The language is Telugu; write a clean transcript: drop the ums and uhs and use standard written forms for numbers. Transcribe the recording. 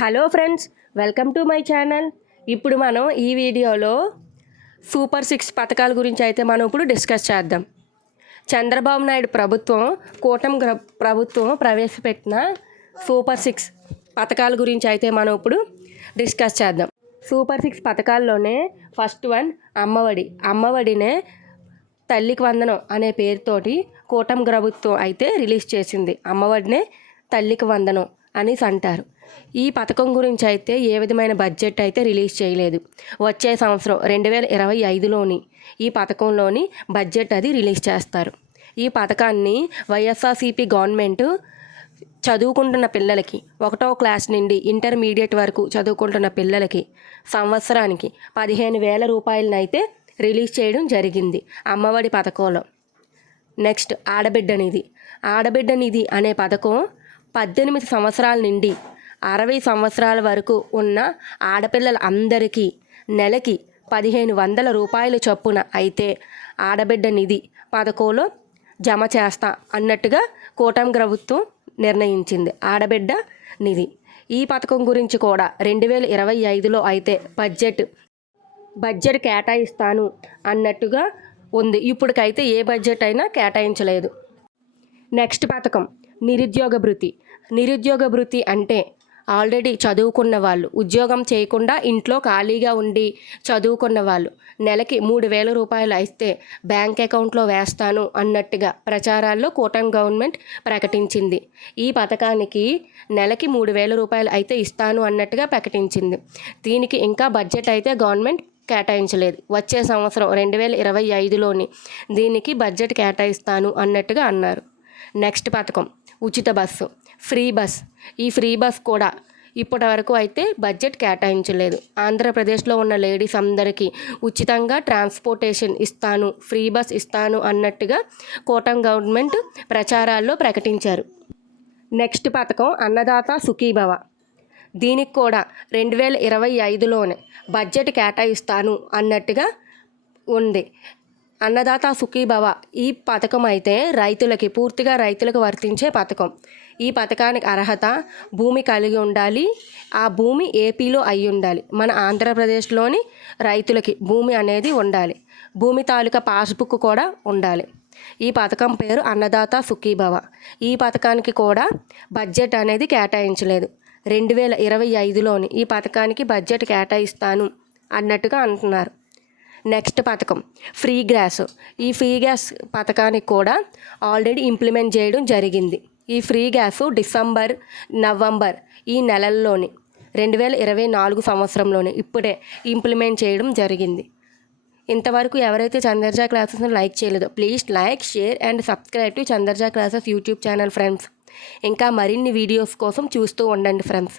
Hello friends, welcome to my channel. ఇప్పుడు మనం ఈ వీడియోలో సూపర్ 6 పథకాల గురించి అయితే మనం ఇప్పుడు డిస్కస్ చేద్దాం. చంద్రబాబు నాయుడు ప్రభుత్వం, కూటమి ప్రభుత్వం ప్రవేశపెట్టిన సూపర్ 6 పథకాల గురించి అయితే మనం ఇప్పుడు డిస్కస్ చేద్దాం. సూపర్ 6 పథకాల్లోనే ఫస్ట్ వన్ అమ్మఒడినే తల్లికి వందనం అనే పేరుతోటి కూటమి ప్రభుత్వం అయితే రిలీజ్ చేసింది. అమ్మఒడినే తల్లికి వందనం అనేసి అంటారు. ఈ పథకం గురించి అయితే ఏ విధమైన బడ్జెట్ అయితే రిలీజ్ చేయలేదు. వచ్చే సంవత్సరం 2025లోని ఈ పథకంలోని బడ్జెట్ అది రిలీజ్ చేస్తారు. ఈ పథకాన్ని వైఎస్ఆర్సీపీ గవర్నమెంట్ చదువుకుంటున్న పిల్లలకి 1వ క్లాస్ నుండి ఇంటర్మీడియట్ వరకు చదువుకుంటున్న పిల్లలకి సంవత్సరానికి 15,000 రూపాయలను అయితే రిలీజ్ చేయడం జరిగింది అమ్మఒడి పథకంలో. నెక్స్ట్ ఆడబిడ్డ నిధి అనే పథకం 18 సంవత్సరాల నుండి 60 సంవత్సరాల వరకు ఉన్న ఆడపిల్లల అందరికీ నెలకి 1,500 రూపాయలు చొప్పున అయితే ఆడబిడ్డ నిధి పథకంలో జమ చేస్తా అన్నట్టుగా కూటమి ప్రభుత్వం నిర్ణయించింది. ఆడబిడ్డ నిధి ఈ పథకం గురించి కూడా 2025లో అయితే బడ్జెట్ కేటాయిస్తాను అన్నట్టుగా ఉంది. ఇప్పటికైతే ఏ బడ్జెట్ అయినా కేటాయించలేదు. నెక్స్ట్ పథకం నిరుద్యోగ భృతి అంటే ఆల్రెడీ చదువుకున్న వాళ్ళు, ఉద్యోగం చేయకుండా ఇంట్లో ఖాళీగా ఉండి చదువుకున్న వాళ్ళు నెలకి 3,000 రూపాయలు అయితే బ్యాంక్ అకౌంట్లో వేస్తాను అన్నట్టుగా ప్రచారాల్లో కూటమి గవర్నమెంట్ ప్రకటించింది. ఈ పథకానికి నెలకి 3,000 రూపాయలు అయితే ఇస్తాను అన్నట్టుగా ప్రకటించింది. దీనికి ఇంకా బడ్జెట్ అయితే గవర్నమెంట్ కేటాయించలేదు. వచ్చే సంవత్సరం 2025లోని దీనికి బడ్జెట్ కేటాయిస్తాను అన్నట్టుగా అన్నారు. నెక్స్ట్ పథకం ఉచిత బస్సు, ఫ్రీ బస్. ఈ ఫ్రీ బస్ కూడా ఇప్పటి వరకు అయితే బడ్జెట్ కేటాయించలేదు. ఆంధ్రప్రదేశ్లో ఉన్న లేడీస్ అందరికీ ఉచితంగా ట్రాన్స్పోర్టేషన్ ఇస్తాను, ఫ్రీ బస్ ఇస్తాను అన్నట్టుగా కూటమి గవర్నమెంట్ ప్రచారాల్లో ప్రకటించారు. నెక్స్ట్ పథకం అన్నదాత సుఖీభవ. దీనికి కూడా 2025లోనే బడ్జెట్ కేటాయిస్తాను అన్నట్టుగా ఉంది. అన్నదాత సుఖీభవ ఈ పథకం అయితే పూర్తిగా రైతులకు వర్తించే పథకం. ఈ పథకానికి అర్హత భూమి కలిగి ఉండాలి, ఆ భూమి ఏపీలో అయి ఉండాలి. మన ఆంధ్రప్రదేశ్లోని రైతులకి భూమి అనేది ఉండాలి, భూమి తాలూకా పాస్బుక్ కూడా ఉండాలి. ఈ పథకం పేరు అన్నదాత సుఖీభవ. ఈ పథకానికి కూడా బడ్జెట్ అనేది కేటాయించలేదు. 2025లోని ఈ పథకానికి బడ్జెట్ కేటాయిస్తాను అన్నట్టుగా అంటున్నారు. నెక్స్ట్ పథకం ఫ్రీ గ్యాస్. ఈ ఫ్రీ గ్యాస్ పథకానికి కూడా ఆల్రెడీ ఇంప్లిమెంట్ చేయడం జరిగింది. ఈ ఫ్రీ గ్యాస్ డిసెంబర్, నవంబర్ ఈ నెలల్లోని 2024 సంవత్సరంలోనే ఇప్పుడే ఇంప్లిమెంట్ చేయడం జరిగింది. ఇంతవరకు ఎవరైతే చందర్జా క్లాసెస్ని లైక్ చేయలేదో please like, share and subscribe to Chandarja classes YouTube channel friends. ఇంకా మరిన్ని వీడియోస్ కోసం చూస్తూ ఉండండి ఫ్రెండ్స్.